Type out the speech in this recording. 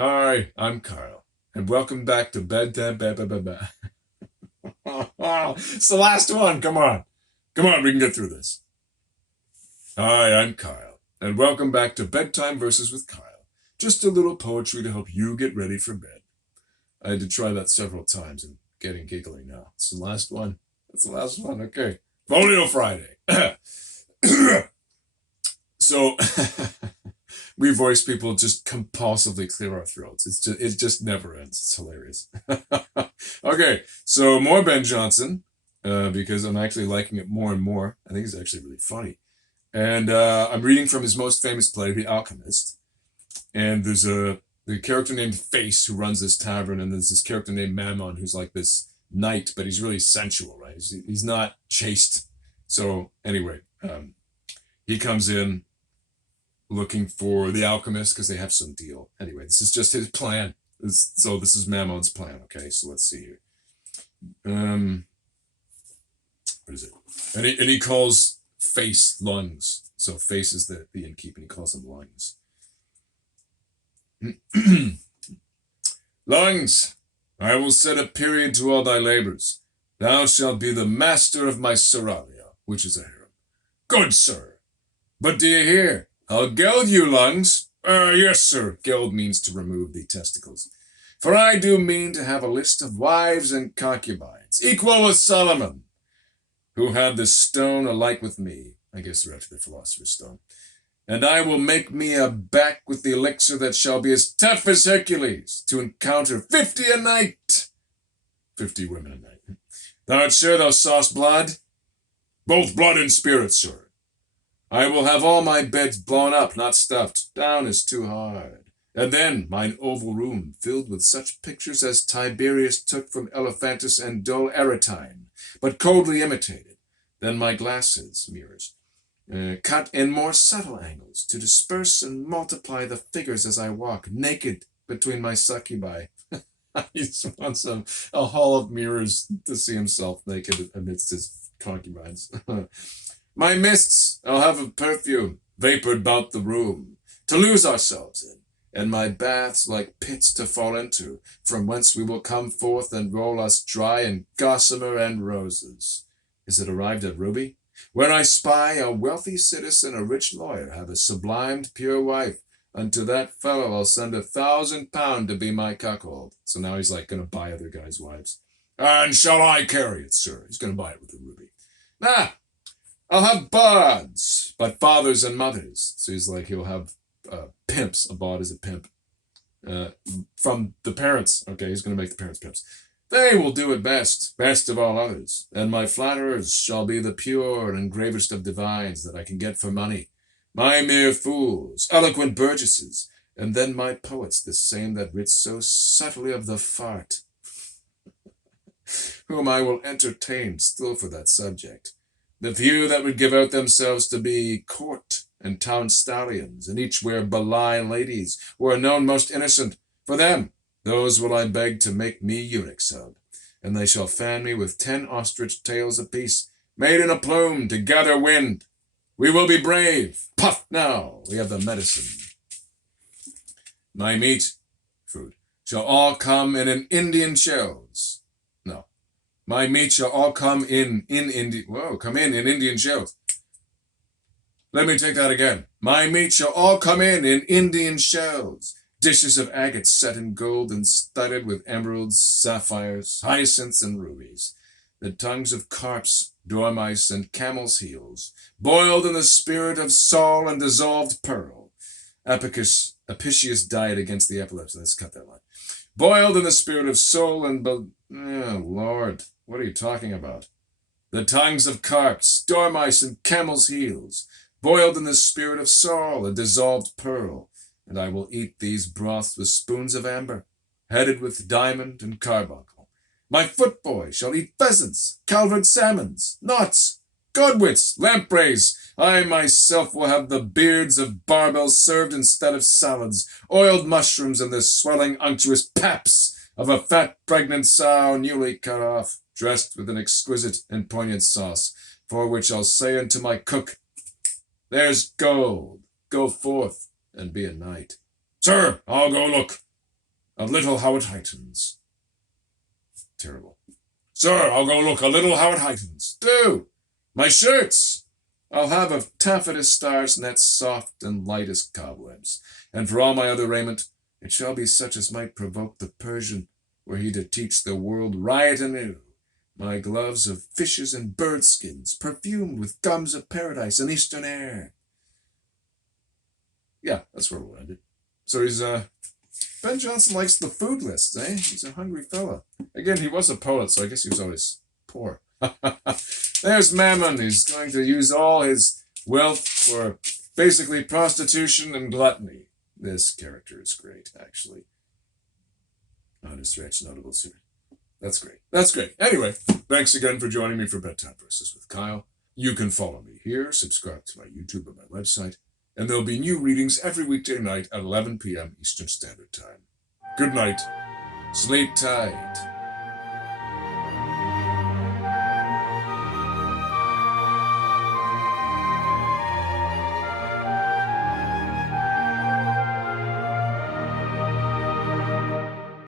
Hi, I'm Kyle, and welcome back to Bedtime. It's the last one. Come on. Come on, we can get through this. Hi, I'm Kyle, and welcome back to Bedtime Verses with Kyle. Just a little poetry to help you get ready for bed. I had to try that several times and getting giggly now. It's the last one. It's the last one. Okay. Folio Friday. So we voice people just compulsively clear our throats. It just never ends. It's hilarious. Okay, so more Ben Jonson, because I'm actually liking it more and more. I think it's actually really funny. And I'm reading from his most famous play, The Alchemist. And there's the character named Face who runs this tavern, and there's this character named Mammon who's like this knight, but he's really sensual, right? He's not chaste. So anyway, he comes in looking for the alchemist because they have some deal. Anyway, this is just his plan. So this is Mammon's plan. Okay, so let's see here. What is it? And he calls Face lungs. So Face is the innkeep, and he calls them lungs. Lungs, I will set a period to all thy labors. Thou shalt be the master of my seraglio, which is a harem. Good, sir. But do you hear? I'll geld you, lungs. Yes, sir. Geld means to remove the testicles. For I do mean to have a list of wives and concubines, equal with Solomon, who had the stone alike with me. I guess they're after the philosopher's stone. And I will make me a back with the elixir that shall be as tough as Hercules, to encounter 50 a night. 50 women a night. Thou art sure thou sawest blood? Both blood and spirit, sir. I will have all my beds blown up, not stuffed. Down is too hard. And then mine oval room filled with such pictures as Tiberius took from Elephantus and dull Aretine, but coldly imitated. Then my glasses, mirrors, cut in more subtle angles to disperse and multiply the figures as I walk, naked between my succubi. He just wants a hall of mirrors to see himself naked amidst his concubines. My mists, I'll have a perfume, vapored about the room, to lose ourselves in, and my baths like pits to fall into, from whence we will come forth and roll us dry in gossamer and roses. Is it arrived at Ruby? Where I spy a wealthy citizen, a rich lawyer, have a sublimed pure wife. Unto that fellow I'll send £1,000 to be my cuckold. So now he's like going to buy other guys' wives. And shall I carry it, sir? He's going to buy it with a ruby. Nah, I'll have bards, but fathers and mothers. So he's like, he'll have pimps. A bard is a pimp. From the parents. Okay, he's going to make the parents pimps. They will do it best, best of all others. And my flatterers shall be the pure and gravest of divines that I can get for money. My mere fools, eloquent burgesses, and then my poets, the same that writ so subtly of the fart, whom I will entertain still for that subject. The few that would give out themselves to be court and town stallions, and each wear belie ladies, who are known most innocent. For them, those will I beg to make me eunuchs of, and they shall fan me with 10 ostrich tails apiece, made in a plume to gather wind. We will be brave. Puff now, we have the medicine. My meat, food, shall all come in an Indian shells. No. My meat shall all come in Indian shells. Let me take that again. My meat shall all come in Indian shells. Dishes of agate set in gold and studded with emeralds, sapphires, hyacinths, and rubies. The tongues of carps, dormice, and camel's heels, boiled in the spirit of Sol and dissolved pearl. Apicius died against the epilepsy. Let's cut that line. Boiled in the spirit of Sol and... Oh, Lord, what are you talking about? The tongues of carps, dormice, and camel's heels, boiled in the spirit of Sol and dissolved pearl. And I will eat these broths with spoons of amber, headed with diamond and carbuncle. My footboy shall eat pheasants, calvered salmons, knots, godwits, lampreys. I myself will have the beards of barbels served instead of salads, oiled mushrooms, and the swelling unctuous paps of a fat pregnant sow newly cut off, dressed with an exquisite and poignant sauce, for which I'll say unto my cook, there's gold, go forth and be a knight. Sir, I'll go look. A little how it heightens. Terrible. Sir, I'll go look a little how it heightens. Do! My shirts! I'll have of taffeta stars nets soft and light as cobwebs. And for all my other raiment, it shall be such as might provoke the Persian, were he to teach the world riot anew. My gloves of fishes and bird skins, perfumed with gums of paradise and eastern air. Yeah, that's where we'll end it. So he's, Ben Jonson likes the food lists, eh? He's a hungry fella. Again, he was a poet, so I guess he was always poor. There's Mammon. He's going to use all his wealth for basically prostitution and gluttony. This character is great, actually. Honest, rich, notable suitor. That's great. That's great. Anyway, thanks again for joining me for Bedtime Verses with Kyle. You can follow me here, subscribe to my YouTube and my website, and there'll be new readings every weekday night at 11 p.m. Eastern Standard Time. Good night. Sleep tight.